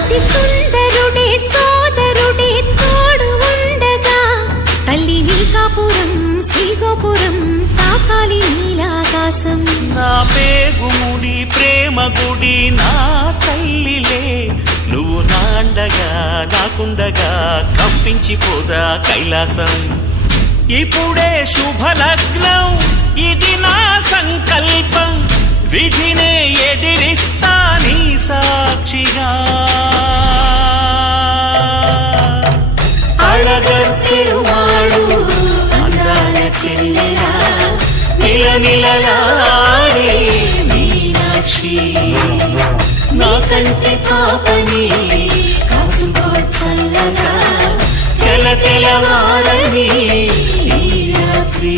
అతి సుందరుడే సోదరుడే తోడు ఉండగా. తల్లి నీకాపురం శ్రీగోపురం తాకాలి నీలాకాశం. నా పేగుముడి ప్రేమ గుడి నా తల్లిలే. నువ్వు నాండగా నాకుండగా కంపించిపోదా కైలాసం. ఇప్పుడే శుభలగ్నం ఇది నా సంకల్పం. విధినే ఎదిరిస్తా అழగర్ పెరుమాళు అందాల చెల్లెలా నిలనిలలాడే మీనాక్షి. నీ కంటి పాపని కాచుకో చల్లగా తెల తెలవారని ఈ రాత్రి.